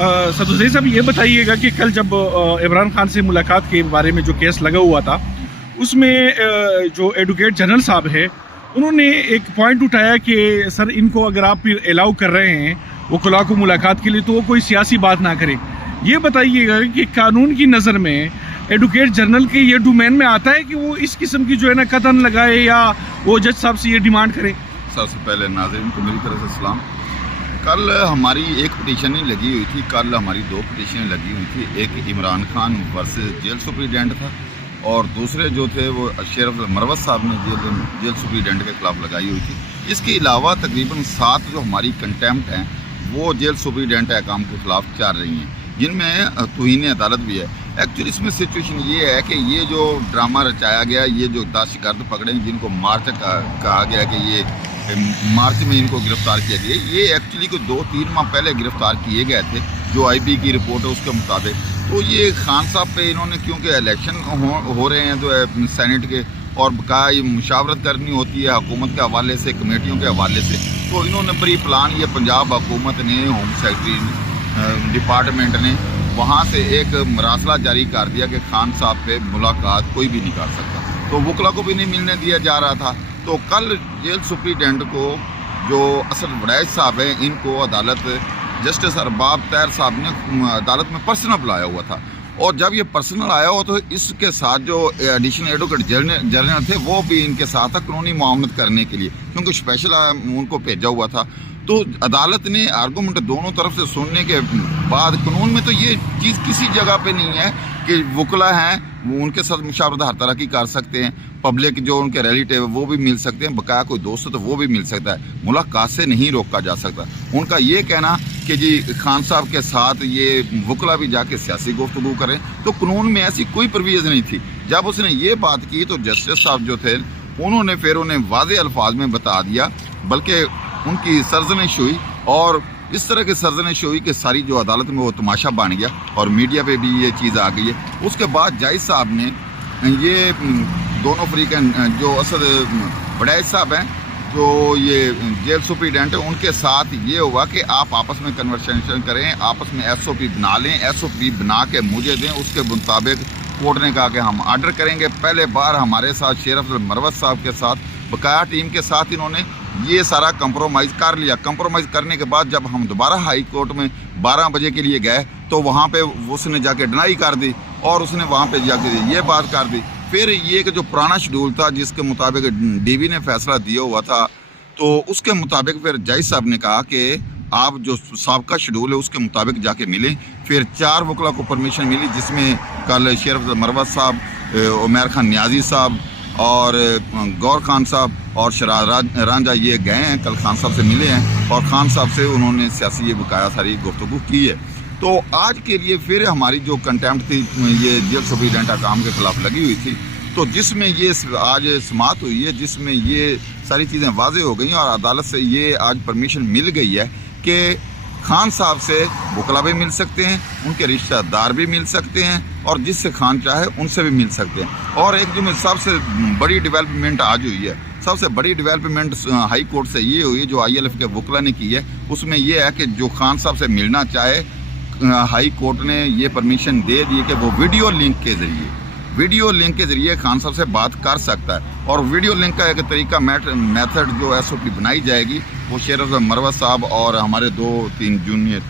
सदुजई साहब ये बताइएगा कि कल जब इमरान खान से मुलाकात के बारे में जो केस लगा हुआ था उसमें जो एडवोकेट जनरल साहब है उन्होंने एक पॉइंट उठाया कि सर इनको अगर आप अलाउ कर रहे हैं वकला को मुलाकात के लिए तो वो कोई सियासी बात ना करें। ये बताइएगा कि कानून की नज़र में एडवोकेट जनरल के ये डोमेन में आता है कि वो इस किस्म की जो है ना कदम लगाए या वो जज साहब से ये डिमांड करें। सबसे पहले नाज़रीन को मेरी तरफ से सलाम। कल हमारी एक पिटीशन ही लगी हुई थी, कल हमारी दो पिटीशनें लगी हुई थी। एक Imran Khan versus jail superintendent था और दूसरे जो थे वो शेरफ मरवत साहब ने जेल सुप्रीडेंट के खिलाफ लगाई हुई थी। इसके अलावा तकरीबन 7 जो हमारी कंटेम्प्ट हैं वो जेल सुप्रीडेंट अहकाम के खिलाफ चल रही हैं, जिनमें तौहीन अदालत भी है। एक्चुअली इसमें सिचुएशन ये है कि ये जो ड्रामा रचाया गया, ये जो दहशतगर्द पकड़े जिनको मार्च कहा गया कि ये मार्च में इनको गिरफ्तार किया गया, ये एक्चुअली को 2-3 माह पहले गिरफ्तार किए गए थे जो आईबी की रिपोर्ट है उसके मुताबिक। तो ये खान साहब पे इन्होंने क्योंकि इलेक्शन हो रहे हैं जो है सेनेट के और कहा ये मुशावरत करनी होती है हुकूमत के हवाले से, कमेटियों के हवाले से, तो इन्होंने प्री प्लान ये पंजाब हुकूमत ने, होम सेक्रेटरी डिपार्टमेंट ने वहाँ से एक मरासला जारी कर दिया कि खान साहब पे मुलाकात कोई भी नहीं कर सकता, तो वकला को भी नहीं मिलने दिया जा रहा था। तो कल जेल सुप्रीडेंट को जो असद वड़ैच साहब हैं इनको अदालत जस्टिस अरबाब तैर साहब ने अदालत में पर्सनल बुलाया हुआ था, और जब ये पर्सनल आया हो तो इसके साथ जो एडिशनल एडवोकेट जनरल थे वो भी इनके साथ था कानूनी मामलत करने के लिए, क्योंकि स्पेशल उनको भेजा हुआ था। तो अदालत ने आर्गूमेंट दोनों तरफ से सुनने के बाद, कानून में तो ये चीज़ किसी जगह पे नहीं है कि वकला हैं वो उनके साथ मुशावरत हर तरह की कर सकते हैं, पब्लिक जो उनके रिलेटिव वो भी मिल सकते हैं, बकाया कोई दोस्त तो वो भी मिल सकता है, मुलाकात से नहीं रोका जा सकता। उनका ये कहना कि जी खान साहब के साथ ये वकला भी जाके सियासी गुफ्तगू करें, तो कानून में ऐसी कोई प्रोविज़न नहीं थी। जब उसने ये बात की तो जस्टिस साहब जो थे उन्होंने फिर उन्हें वाज़े अल्फाज में बता दिया, बल्कि उनकी सरजनिश हुई और इस तरह की सरजनिश हुई कि सारी जो अदालत में वो तमाशा बन गया और मीडिया पे भी ये चीज़ आ गई है। उसके बाद जज साहब ने ये दोनों फरीकैन जो असद वड़ैच साहब हैं जो ये जेल सुप्रीडेंट है उनके साथ ये हुआ कि आप आपस में कन्वर्सेशन करें, आपस में SOP बना लें, SOP बना के मुझे दें, उसके मुताबिक कोर्ट ने कहा कि हम आर्डर करेंगे। पहले बार हमारे साथ शेरफ मरवत साहब के साथ बकाया टीम के साथ इन्होंने ये सारा कंप्रोमाइज़ कर लिया। कंप्रोमाइज़ करने के बाद जब हम दोबारा हाई कोर्ट में 12 बजे के लिए गए तो वहाँ पे उसने जाके डिनाई कर दी और उसने वहाँ पे जाके ये बात कर दी। फिर ये कि जो पुराना शेड्यूल था जिसके मुताबिक DV ने फैसला दिया हुआ था, तो उसके मुताबिक फिर जज साहब ने कहा कि आप जो साबका शेड्यूल है उसके मुताबिक जाके मिलें। फिर 4 वकला को परमिशन मिली, जिसमें कल शेरफ मरवत साहब, उमर खान नियाजी साहब और गौर खान साहब और शराज रांझा ये गए हैं, कल खान साहब से मिले हैं और खान साहब से उन्होंने सियासी ये बकाया सारी गुफ्तगू की है। तो आज के लिए फिर हमारी जो कंटेम्प्ट थी ये जेल सुप्रीडेंट अहकाम के खिलाफ लगी हुई थी, तो जिसमें ये आज समाअत हुई है, जिसमें ये सारी चीज़ें वाज़ेह हो गई और अदालत से ये आज परमिशन मिल गई है कि खान साहब से वकला भी मिल सकते हैं, उनके रिश्तेदार भी मिल सकते हैं और जिससे खान चाहे उनसे भी मिल सकते हैं। और एक जो सबसे बड़ी डेवलपमेंट आज हुई है, सबसे बड़ी डेवलपमेंट हाई कोर्ट से ये हुई जो ILF के वकला ने की है, उसमें यह है कि जो खान साहब से मिलना चाहे हाई कोर्ट ने ये परमिशन दे दी कि वो वीडियो लिंक के ज़रिए खान साहब से बात कर सकता है। और वीडियो लिंक का एक तरीका मेथड जो SOP बनाई जाएगी वो शेरफ मरवत साहब और हमारे 2-3 जूनियर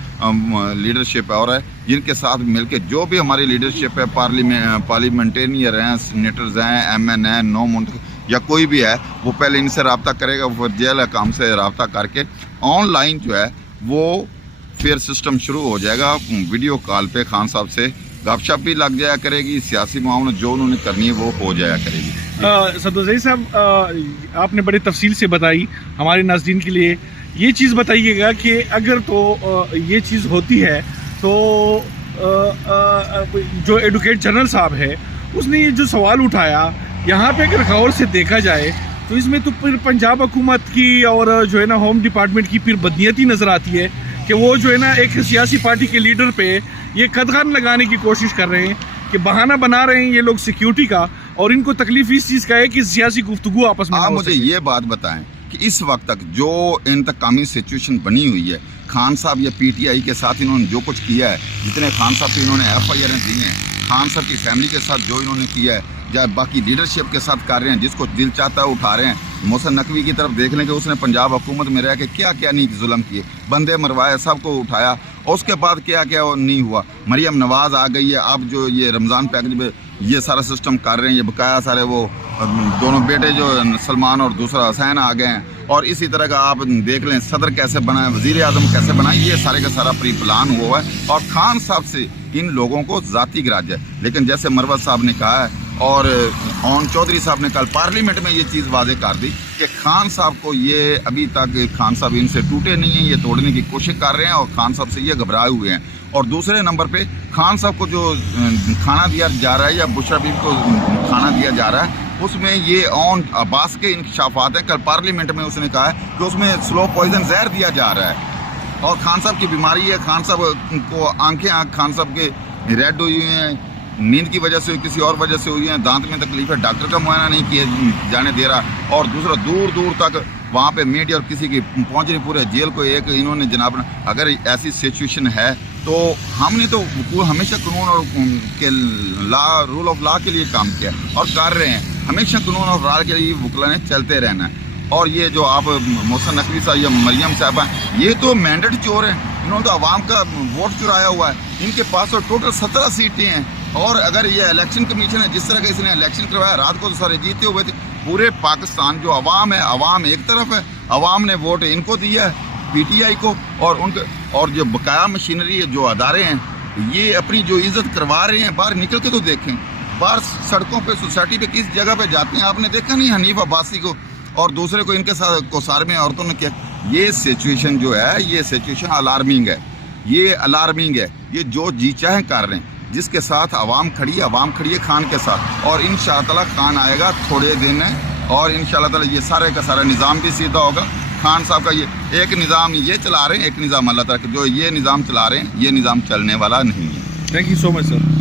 लीडरशिप और है, जिनके साथ मिलके जो भी हमारी लीडरशिप है, पार्लियामेंटेरियन हैं, सीनेटर्स हैं, MN हैं, नो या कोई भी है, वो पहले इनसे रब्ता करेगा, फिर जेल काम से रब्ता करके ऑनलाइन जो है वो फिर सिस्टम शुरू हो जाएगा। वीडियो कॉल पे खान साहब से गपशप भी लग जाया करेगी, सियासी मामला जो उन्होंने करनी है वो हो जाया करेगी। सदुजई साहब आपने बड़ी तफसील से बताई, हमारे नाज़रीन के लिए ये चीज़ बताइएगा कि अगर तो ये चीज़ होती है तो जो एडवोकेट जनरल साहब है उसने ये जो सवाल उठाया, यहाँ पे अगर गौर से देखा जाए तो इसमें तो फिर पंजाब हुकूमत की और जो है ना होम डिपार्टमेंट की फिर बदनीयती नज़र आती है कि वो जो है ना एक सियासी पार्टी के लीडर पे ये कदगन लगाने की कोशिश कर रहे हैं कि बहाना बना रहे हैं ये लोग सिक्योरिटी का, और इनको तकलीफ इस चीज़ का है कि सियासी गुफ्तगू आपस में। आप मुझे ये बात बताएं कि इस वक्त तक जो इंतकामी सिचुएशन बनी हुई है, खान साहब या PTI के साथ इन्होंने जो कुछ किया है, जितने खान साहब की इन्होंने FIR दी हैं, खान साहब की फैमिली के साथ जो इन्होंने किया है, या बाकी लीडरशिप के साथ कर रहे हैं, जिसको दिल चाहता है उठा रहे हैं। मोहसिन नकवी की तरफ देख लें कि उसने पंजाब हुकूमत में रह के क्या क्या नहीं जुल्म किए, बंदे मरवाए, सबको उठाया, और उसके बाद क्या क्या नहीं हुआ। मरियम नवाज़ आ गई है, अब जो ये रमज़ान पैकेज में ये सारा सिस्टम कर रहे हैं, ये बकाया सारे वो दोनों बेटे जो सलमान और दूसरा हुसैन आ गए हैं। और इसी तरह का आप देख लें सदर कैसे बना है, वज़ीर आज़म कैसे बना है, ये सारे का सारा प्री प्लान हुआ है। और खान साहब से इन लोगों को ज़ाती ग्राज है। लेकिन जैसे मरवत साहब ने कहा है और ओन चौधरी साहब ने कल पार्लियामेंट में ये चीज़ वाज़े कर दी कि खान साहब को ये अभी तक खान साहब इनसे टूटे नहीं हैं, ये तोड़ने की कोशिश कर रहे हैं और खान साहब से ये घबराए हुए हैं। और दूसरे नंबर पे खान साहब को जो खाना दिया जा रहा है या बुशरा बीबी को खाना दिया जा रहा है, उसमें ये ऑन अब्बास के इंकशाफात हैं। कल पार्लियामेंट में उसने कहा है कि उसमें स्लो पॉइजन जहर दिया जा रहा है और खान साहब की बीमारी है। खान साहब को आंखें खान साहब के रेड हुई हैं, नींद की वजह से किसी और वजह से हुई है, दांत में तकलीफ है, डॉक्टर का मुआयना नहीं किया जाने दे रहा। और दूसरा दूर दूर तक वहाँ पे मीडिया और किसी की पहुँच रही, पूरे जेल को एक इन्होंने जनाब, अगर ऐसी सिचुएशन है तो हमने तो हमेशा कानून और के रूल ऑफ लॉ के लिए काम किया और कर रहे हैं, हमेशा कानून और लॉ के लिए वकला ने चलते रहना है। और ये जो आप मोहसिन नकवी साहब या मरियम साहबा, ये तो मैंडेट चोर हैं, इन्होंने तो आवाम का वोट चुराया हुआ है। इनके पास तो टोटल 17 सीटें हैं। और अगर ये इलेक्शन कमीशन है, जिस तरह का इसने इलेक्शन करवाया, रात को तो सारे जीते हुए थे। पूरे पाकिस्तान जो अवाम है, अवाम एक तरफ है, अवाम ने वोट इनको दिया है PTI को, और उनके और जो बकाया मशीनरी है, जो अदारे हैं, ये अपनी जो इज्जत करवा रहे हैं। बाहर निकल के तो देखें, बाहर सड़कों पे सोसाइटी पे किस जगह पे जाते हैं, आपने देखा नहीं हनीफ अब्बासी को और दूसरे को इनके साथ कोसार में औरतों ने किया। ये सिचुएशन जो है, ये सिचुएशन अलार्मिंग है, ये अलार्मिंग है। ये जो जी चाहे कर रहे हैं, जिसके साथ अवाम खड़ी है खान के साथ। और इंशाअल्लाह खान आएगा थोड़े दिन में, और इंशाअल्लाह ये सारे का सारा निज़ाम भी सीधा होगा। खान साहब का ये एक निज़ाम ये चला रहे हैं, एक निज़ाम अल्लाह ताला जो ये निज़ाम चला रहे हैं, ये निज़ाम चलने वाला नहीं है। Thank you so much sir.